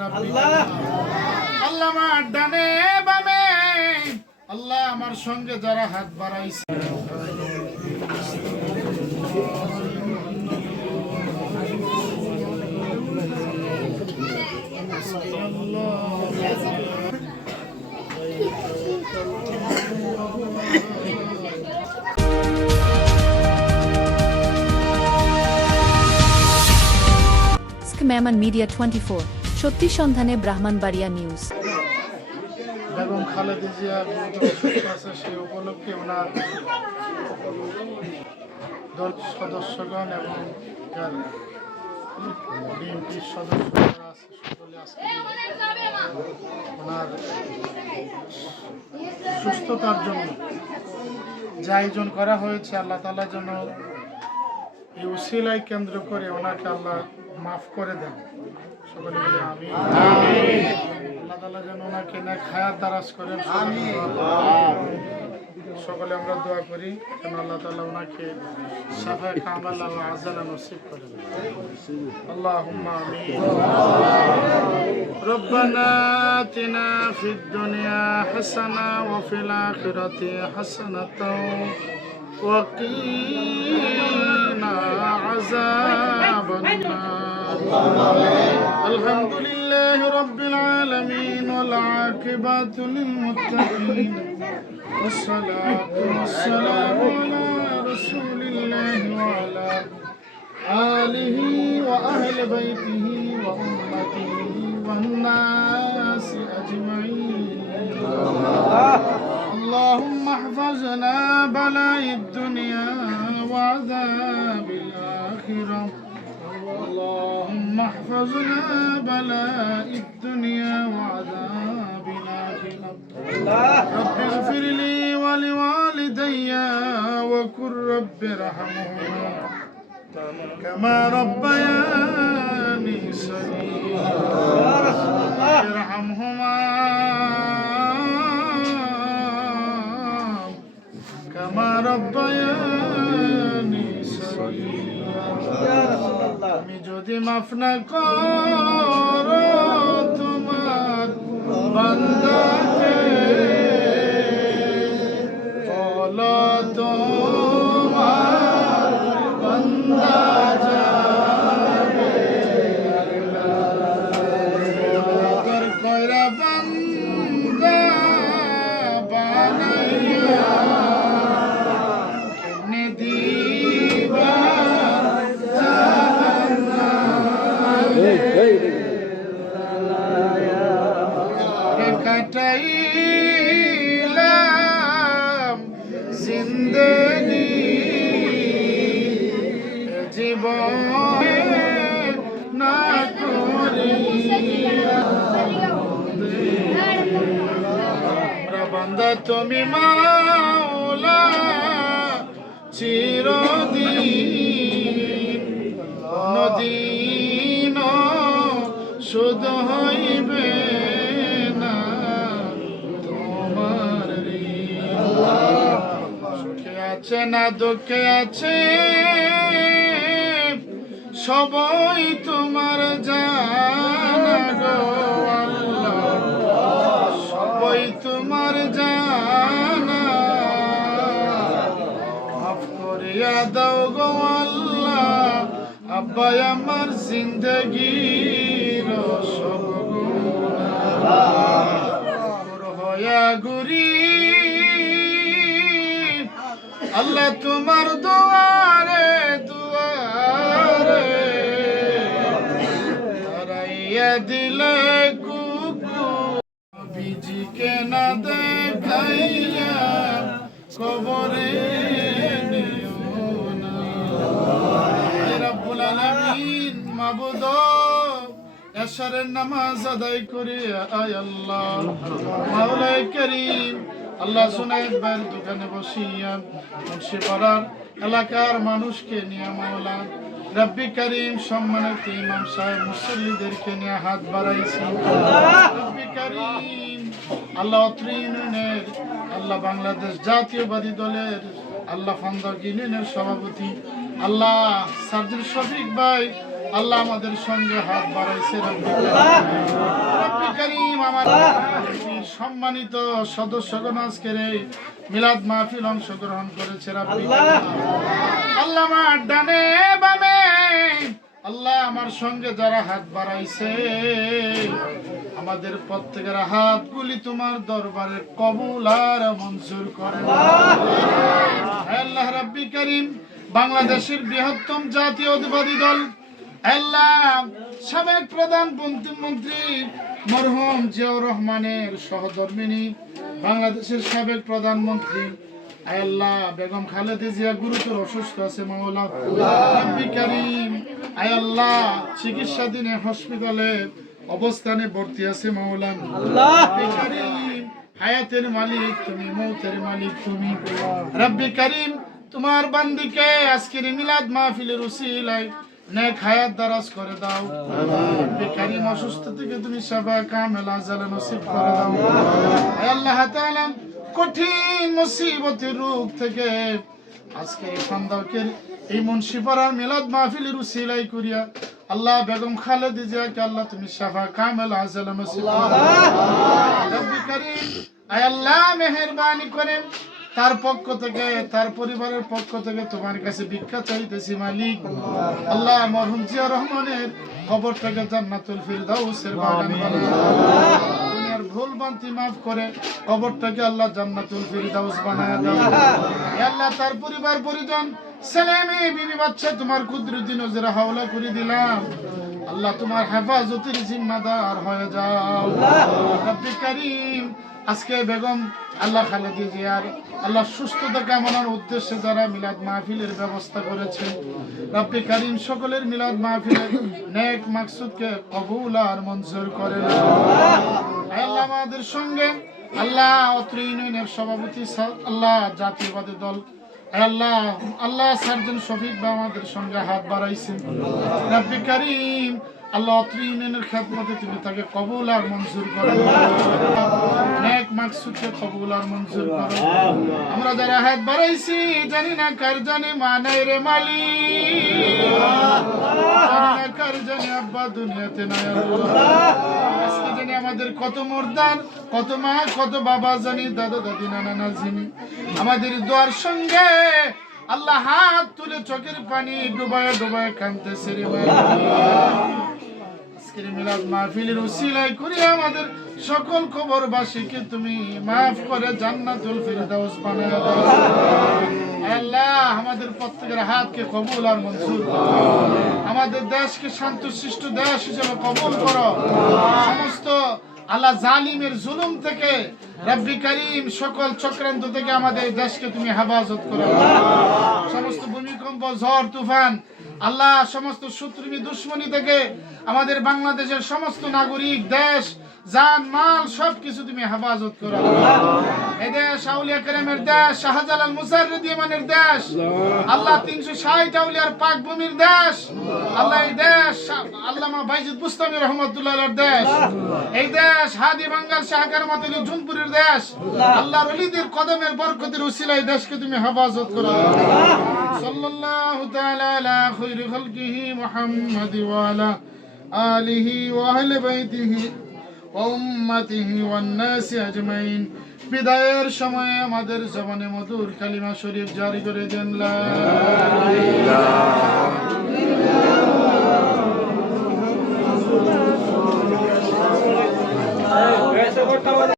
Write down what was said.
রাব্বি আল্লাহ। আমার ডানে বামে। আল্লাহ আমার সঙ্গে যারা হাত বাড়াইছে। মিডিয়া টোয়েন্টি ফোর সত্যি সন্ধানে ব্রাহ্মণবাড়িয়া নিউজ। বেগম খালেদা জিয়া আছে সেই উপলক্ষে ওনার দল সদস্যগণ এবং বিএনপির সদস্য আছে ওনার সুস্থতার জন্য যে আয়োজন করা হয়েছে, আল্লাহ তালা যেন এই উসিলাই কেন্দ্র করে ওনাকে আল্লাহ মাফ করে দেন। সকলে মিলে আমি আল্লাহ তালা যেন ওনাকে না খায়াত দারাজ করেন সকলে আমরা দোয়া করি যেন আল্লাহ তালা ওনাকে সাফায় কামাল আল্লাহ আজানা নসিব করেন اللهم آمين ربنا آتنا في الدنيا حسنة وفي الآخرة حسنة وقنا عذاب النار الحمد لله رب العالمين والعاقبة للمتقين. والصلاة والسلام على رسول الله وعلى آله وأهل بيته وأمته والناس أجمعين. اللهم احفظنا بلاء الدنيا وعذاب الآخرة. اللهم احفظنا بلاء الدنيا وعذاب الآخرة رب اغفر لي ولوالدي وكن رب ارحمهما كما ربياني صغيرا মাফ না করো তোমার বান্দাকে জিন্দগি জীবন না করি বান্দা তুমি মাওলা চিরদিন আছে না দুঃখে আছে? সবই তোমার জানা গো সবই তোমার জানা। মাফ করিয়া দাও গো আল্লাহ। আব্বাই আমার জিন্দগির সব গুনাহ। হয়া গুরি আল্লাহ তোমার দুয়ারে দুয়ারে। তারাইয়া দিলে কুকু বিজিকে না দেখাইয়া কবরে মাবুদ। এশারের নামাজ আদায় করে আয় আল্লাহ। মাওলাই করিম আল্লাহ সুনাইদ ভাইয়ের দোকানে বসিয়া মুন্সিপাড়ার এলাকার মানুষকে নিয়ে মাওলা রব্বি করিম সম্মানিত ইমাম সাহেব মুসল্লিদেরকে নিয়ে হাত বাড়াইছি রব্বি করিম, আল্লাহ ইউনিয়নের আল্লাহ বাংলাদেশ জাতীয়বাদী দলের, আল্লাহ ফান্দার ইউনিয়নের সভাপতি, আল্লাহ সার্জুল শফিক ভাই, আল্লাহ আমাদের সঙ্গে হাত বাড়াইছে রব্বি করিম আমার সম্মানিত সদস্যগণ আজকের এই মিলাদ মাহফিল অংশগ্রহণ করেছে আল্লাহ। আমার ডানে বামে। আল্লাহ আমার সঙ্গে যারা হাত বাড়াইছে আমাদের প্রত্যেকের হাত হাতগুলি তোমার দরবারে কবুল আর মঞ্জুর করে আল্লাহ রাব্বি করিম বাংলাদেশের বৃহত্তম জাতীয়তাবাদী দল আল্লাহ সাবেক প্রধানমন্ত্রী মরহুম জিয়াউর রহমানের সহধর্মিনী, বাংলাদেশের সাবেক প্রধানমন্ত্রী আয় আল্লাহ বেগম খালেদা জিয়া গুরুতর অসুস্থ আছে মাওলা করিম। হসপিটালে অবস্থানে ভর্তি আছে মাওলা। হায়াতের মালিক, তুমি মৌতের মালিক, তুমি। রব্বি করিম, তোমার বান্দিকে আজকের মিলাদ মাহফিলের উসিলায় নেক হায়াত দারাজ করে দাও। অসুস্থ থেকে তুমি সাবা কামেল আজালে নসিব করে দাও। আল্লাহ তাআলা কঠিন মুসিবতের রূপ থেকে আজকে এই সন্ধ্যাকের এই মুন্সিপাড়ার মিলাদ মাহফিলের উসিলাই করিয়া আল্লাহ বেগম খালেদা জিয়াকে আল্লাহ তুমি সাফা কামেল আজালে নসিব করে দাও। রব্বি আল্লাহ মেহেরবানি করেন তার পক্ষ থেকে তার পরিবারের পক্ষ থেকে তোমার কাছে ভিক্ষা চাইতেছি মালিক। আল্লাহ মরহুম জিয়া রহমানের কবরটাকে জান্নাতুল ফিরদাউসের বাগান দুনিয়ার ভুল বান্তি মাফ করে কবরটাকে আল্লাহ জান্নাতুল ফিরদাউস বানায় দাও। আল্লাহ তার পরিবার পরিজন ছেলে মেয়ে বিবি বাচ্চা তোমার কুদরতি নজরে হাওলা করে দিলাম। আল্লাহ তোমার হেফাজতের জিম্মাদার হয়ে যাও। রব্বি করিম আজকে বেগম আল্লাহ খালেদি জিয়ার আল্লাহ সুস্থতা কামনার উদ্দেশ্যে যারা মিলাদ মাহফিলের ব্যবস্থা করেছে রব্বি করিম সকলের মিলাদ মাহফিলের নেক মাকসুদকে কবুল আর মঞ্জুর করেন। আল্লাহ আমাদের সঙ্গে, আল্লাহ অত্র ইউনিয়নের সভাপতি আল্লাহ জাতীয়বাদী দল, আল্লাহ আল্লাহ সার্জন শফিক বা আমাদের সঙ্গে হাত বাড়াইছেন। রব্বি করিম আল্লাহ অত্র ইউনিয়নের খেদমতে তুমি তাকে কবুল আর মঞ্জুর করো নেক মাকসুদকে কবুল আর মঞ্জুর করো আমরা যারা হাত বাড়াইছি, জানি না কার জানে মানে রে মালি কার জানে আব্বা দুনিয়াতে নাই আজকে জানি আমাদের কত মর্দান, কত মা, কত বাবা জানি, দাদা দাদি, নানা নাজিনি আমাদের দোয়ার সঙ্গে আল্লাহ হাত তুলে চোখের পানি ডুবায় ডুবায় কানতেছে রে করে আমাদের সকল খবরবাসীকে তুমি মাফ করে দাও। আল্লাহ আমাদের প্রত্যেকের হাতকে কবুল আর আমাদের দেশকে শান্তশিষ্ট দেশ হিসেবে কবুল করো। সমস্ত আল্লাহ জালিমের জুলুম থেকে, রব্বি করিম সকল চক্রান্ত থেকে আমাদের দেশকে তুমি হেফাজত করো। সমস্ত ভূমিকম্প, ঝড়, তুফান আল্লাহ সমস্ত শত্রুমি দুশ্মনী থেকে আমাদের বাংলাদেশের সমস্ত নাগরিক দেশ জান মাল সবকিছু তুমি হেফাজত করো। এই দেশ আউলিয়া কেরামের দেশ শাহজালাল মুসাররিদ ইমানের দেশ আল্লাহ। তিনশো ষাট আউলিয়ার পাক ভূমির দেশ আল্লাহ। এই দেশ আল্লামা বাইজিদ বুস্তামি রহমতুল্লাহ দেশ এই দেশ হাদি বাঙ্গাল শাহকার মাতুলি ঝুনপুরের দেশ আল্লাহর অলিদের কদমের বরকতের উসিলা এই দেশকে তুমি হেফাজত করো। وصلى الله تعالى على خير خلقه محمد وعلى آله وأهل بيته وأمته والناس أجمعين বিদায়ের সময়ে আমাদের জবানে মধুর কালিমা শরীফ জারি করে দেন লা